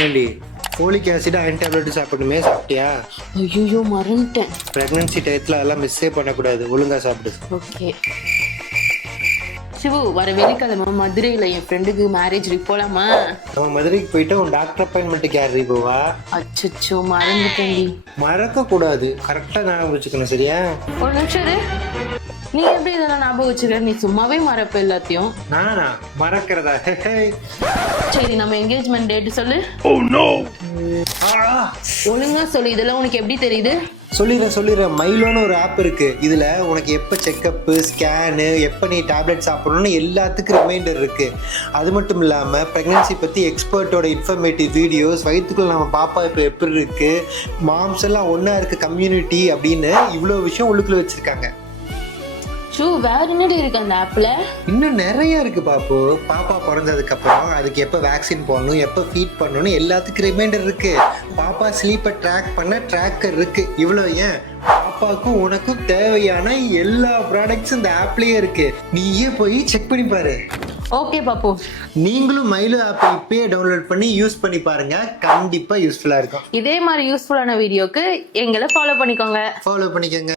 ஏண்டி folic acid iron tablet சாப்பிடணுமே, சாப்பிட்டியா? ஐயோ மறந்துட்டேன். பிரெக்னன்சி டயத்தில் அதெல்லாம் மிஸ்ஸே பண்ணக்கூடாது, ஒழுங்கா சாப்பிடு. ஓகே சிவு, வர வெள்ளிக்கிழமை மதுரையில் என் ஃப்ரெண்டுக்கு மேரேஜ் போலாமா? நம்ம மதுரைக்கு போயிட்டு உன் டாக்டர் அப்பாயின்மெண்ட்டுக்கு யார் போவா? அச்சோ மறந்துட்டேன்டி. மறக்க கூடாது, கரெக்டாக ஞாபகம் வச்சுக்கணும், சரியா? ஒரு நிமிஷம் இரு. நீ எப்படி இதெல்லாம் ஞாபகம் வச்சுக்க? நீ சும்மாவே மறப்ப எல்லாத்தையும். நானா மறக்கிறதா? சரி, நம்ம என்கேஜ்மெண்ட் டேட் சொல்லு. ஒழுங்கா சொல்லு, இதெல்லாம் உனக்கு எப்படி தெரியுது? சொல்லிடுறேன். மைலோன்னு ஒரு ஆப் இருக்கு. இதுல உனக்கு எப்போ செக்கப்பு, ஸ்கேனு, எப்போ நீ டேப்லெட் சாப்பிடணும்னு எல்லாத்துக்கும் ரிமைண்டர் இருக்கு. அது மட்டும் இல்லாமல் ப்ரெக்னன்சி பற்றி எக்ஸ்பர்ட்டோட இன்ஃபர்மேட்டிவ் வீடியோஸ், வயிற்றுக்குள்ள நம்ம பாப்பா இப்போ எப்படி இருக்கு, மாம்ஸ் எல்லாம் ஒன்றா இருக்கு கம்யூனிட்டி அப்படின்னு இவ்வளோ விஷயம் உள்ளுக்குள்ள வச்சிருக்காங்க. ஷூ, வேற என்னடி இருக்கு அந்த ஆப்ல? இன்னும் நிறைய இருக்கு பாப்பு. பாப்பா பிறந்ததுக்கு அப்புறம் அதுக்கு எப்போ வேக்சின் போடணும், எப்போ ஃபீட் பண்ணணும் எல்லாத்துக்கும் ரிமைண்டர் இருக்கு. பாப்பா ஸ்லீப்பை ட்ராக் பண்ண ட்ராக்கர் இருக்கு. இவ்வளோ ஏன், பாப்பாவுக்கும் உனக்கும் தேவையான எல்லா ப்ராடக்ட்ஸும் இந்த ஆப்லயே இருக்கு. நீயே போய் செக் பண்ணி பாரு. ஓகே பாப்பு, நீங்களும் மைலோ ஆப்பை இப்பயே டவுன்லோட் பண்ணி யூஸ் பண்ணி பாருங்க, கண்டிப்பா யூஸ்ஃபுல்லா இருக்கும். இதே மாதிரி யூஸ்ஃபுல்லான வீடியோக்கு எங்களை ஃபாலோ பண்ணிக்கோங்க. ஃபாலோ பண்ணிக்கோங்க.